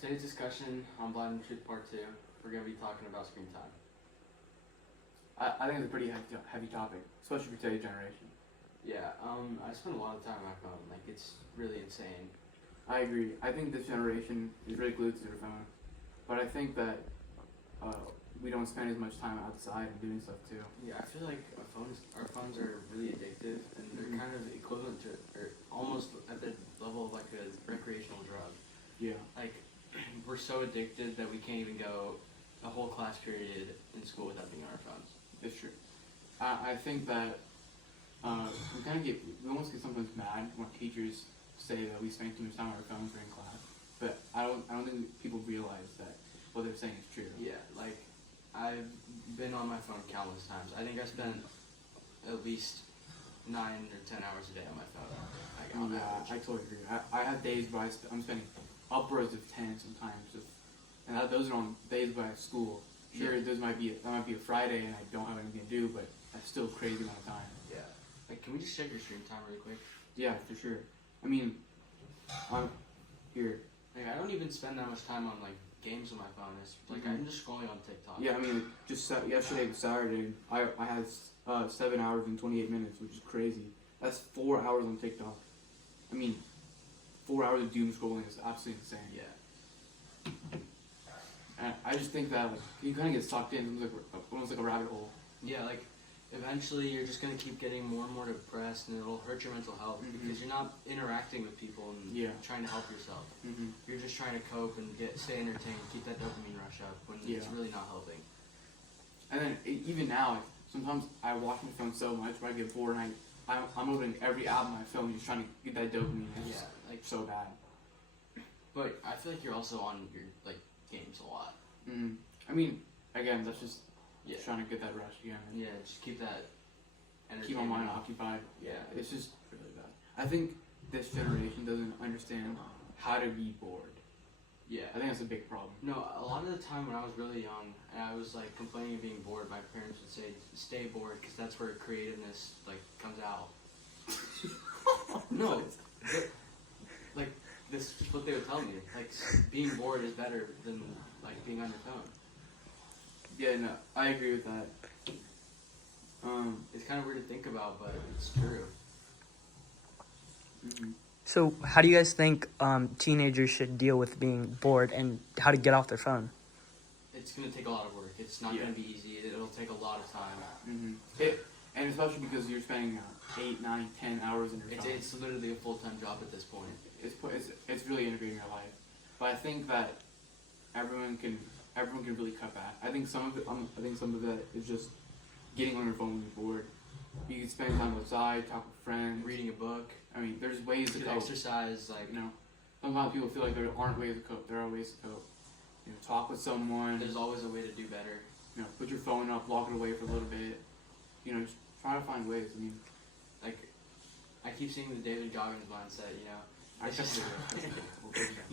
Today's discussion on Blind and Truth Part 2, we're going to be talking about screen time. I think it's a pretty heavy topic, especially for today's generation. Yeah, I spend a lot of time on my phone. Like, it's really insane. I agree. I think this generation is really glued to their phone. But I think that we don't spend as much time outside and doing stuff too. Yeah, I feel like our phones are really addictive, and they're kind of equivalent to, or almost at the level of like a recreational drug. Yeah. Like, we're so addicted that we can't even go a whole class period in school without being on our phones. It's true. I think that we almost get sometimes mad when teachers say that we spend too much time on our phones during class. But I don't think people realize that what they're saying is true. Yeah, like, I've been on my phone countless times. I think I spend at least 9 or 10 hours a day on my phone. Like, on Yeah, I average. totally agree. I have days where I'm spending upwards of 10 sometimes, those are on days where I have school. Sure, Yeah. that might be a Friday and I don't have anything to do, but that's still a crazy amount of time. Yeah. Like, can we just check your screen time really quick? Yeah, for sure. I mean, here. Like, I don't even spend that much time on, like, games on my phone. It's like, I'm just scrolling on TikTok. Yeah, I mean, just yesterday was Saturday. I had 7 hours and 28 minutes, which is crazy. That's 4 hours on TikTok. I mean, 4 hours of doom scrolling is absolutely insane. Yeah. And I just think that like you kind of get sucked in, almost like a rabbit hole. Yeah, like, eventually you're just going to keep getting more and more depressed, and it'll hurt your mental health because you're not interacting with people and trying to help yourself. You're just trying to cope and stay entertained, keep that dopamine rush up when it's really not helping. And then even now, like, sometimes I watch my phone so much where I get bored and I'm opening every app on my phone just trying to get that dopamine. It's just, like, so bad. But I feel like you're also on your, like, games a lot. I mean, again, that's just Yeah. trying to get that rush again. Yeah, just keep that Keep my mind occupied. Yeah. It's just really bad. I think this generation doesn't understand how to be bored. Yeah. I think that's a big problem. No, a lot of the time when I was really young and I was like complaining of being bored, my parents would say, "Stay bored, because that's where creativeness like comes out." No, like this is what they would tell me. Like, being bored is better than like being on your phone. Yeah, no, I agree with that. It's kind of weird to think about, but it's true. So, how do you guys think teenagers should deal with being bored and how to get off their phone? It's gonna take a lot of work. It's not gonna be easy. It'll take a lot of time. And especially because you're spending 8, 9, 10 hours in your phone. It's literally a full-time job at this point. It's really integrating your life. But I think that everyone can really cut back. I think some of it is just getting on your phone when you're bored. You can spend time outside, talk with friends, Reading a book. I mean, there's ways to You cope. can exercise, like, You know, sometimes people feel like there aren't ways to cope. There are ways to cope. You know, talk with someone. there's always a way to do better. You know, put your phone up, lock it away for a little bit. You know, just try to find ways. I mean, Like, I keep seeing the David Goggins mindset, you know? I It's just- just